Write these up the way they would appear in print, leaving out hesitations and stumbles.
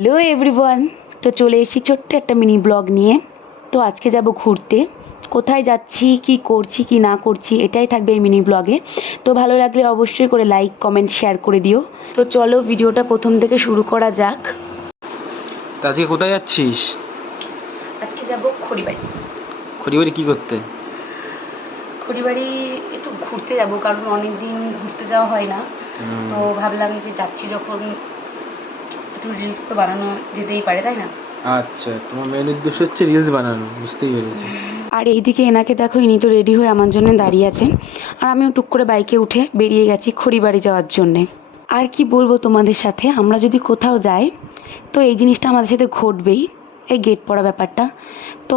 Hello everyone, তো চলে এসেছি ছোট্ট একটা মিনি ব্লগ নিয়ে। তো আজকে যাব ঘুরতে। কোথায় যাচ্ছি, কি করছি, কি না করছি, এটাই থাকবে এই মিনি ব্লগে। তো ভালো লাগলে অবশ্যই করে লাইক, কমেন্ট, শেয়ার করে দিও। তো চলো ভিডিওটা প্রথম থেকে শুরু করা যাক। তা আজকে কোথায় যাচ্ছিস? আজকে যাব খড়িবাড়ি। খড়িবাড়ি কি করতে? খড়িবাড়ি একটু ঘুরতে যাব, কারণ অনেক দিন ঘুরতে যাওয়া হয় না। তো ভাবলাম যে যাচ্ছি যখন একটু রিলস তো বানানো যেতেই পারে, তাই না? আচ্ছা, তোমার মেন উদ্দেশ্য হচ্ছে রিলস বানানো, বুঝতেই পেরেছি। আর এইদিকে এনাকে দেখো, ইনি তো রেডি হয়ে আমার জন্য দাঁড়িয়ে আছেন, আর আমিও টুক করে বাইকে উঠে বেরিয়ে গেছি খড়িবাড়ি যাওয়ার জন্যে। আর কি বলবো তোমাদের সাথে, আমরা যদি কোথাও যাই তো এই জিনিসটা আমাদের সাথে ঘটবেই, এই গেট পড়া ব্যাপারটা। তো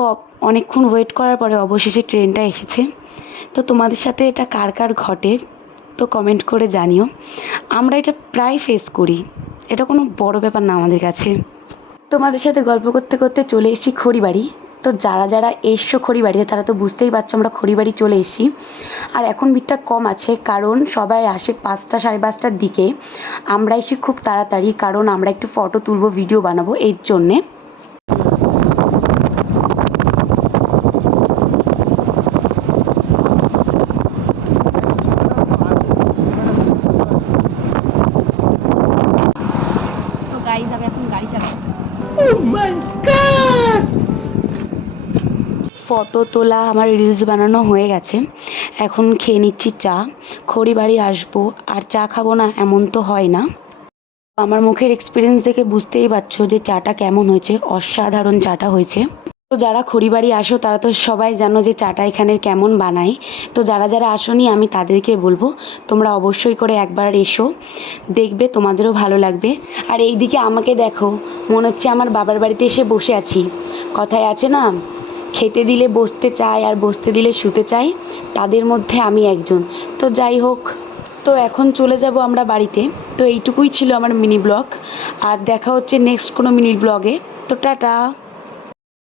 অনেকক্ষণ ওয়েট করার পরে অবশেষে ট্রেনটা এসেছে। তো তোমাদের সাথে এটা কার কার ঘটে তো কমেন্ট করে জানিও। আমরা এটা প্রায় ফেস করি, এটা কোনো বড় ব্যাপার না আমাদের কাছে। তোমাদের সাথে গল্প করতে করতে চলে এসেছি খড়িবাড়ি। তো যারা যারা এসছো খড়িবাড়িতে তারা তো বুঝতেই পারছো আমরা খড়িবাড়ি চলে এসেছি। আর এখন ভিড়টা কম আছে, কারণ সবাই আসে 5টা সাড়ে 5টার দিকে। আমরা এসে খুব তাড়াতাড়ি, কারণ আমরা একটু ফটো তুলবো, ভিডিও বানাবো, এর জন্যে। তো গাইজ আমি এখন গাড়ি চালাবো। ফটো তোলা আমার রিলস বানানো হয়ে গেছে। এখন খেয়ে নিচ্ছি চা। খড়িবাড়ি আসবো আর চা খাবো না এমন তো হয় না। আমার মুখের এক্সপিরিয়েন্স দেখে বুঝতেই পারছো যে চাটা কেমন হয়েছে, অসাধারণ চাটা হয়েছে। তো যারা খড়িবাড়ি আসো তারা তো সবাই জানো যে চাটা এখানে কেমন বানায়। তো যারা যারা আসোনি আমি তাদেরকে বলবো তোমরা অবশ্যই করে একবার এসো, দেখবে তোমাদেরও ভালো লাগবে। আর এইদিকে আমাকে দেখো, মনে হচ্ছে আমার বাবার বাড়িতে এসে বসে আছি। কথায় আছে না, খেতে দিলে বসতে চায় আর বসতে দিলে শুতে চায়, তাদের মধ্যে আমি একজন। তো যাই হোক, তো এখন চলে যাব আমরা বাড়িতে। তো এইটুকুই ছিল আমার মিনি ব্লগ, আর দেখা হচ্ছে নেক্সট কোনো মিনি ব্লগে। তো টাটা।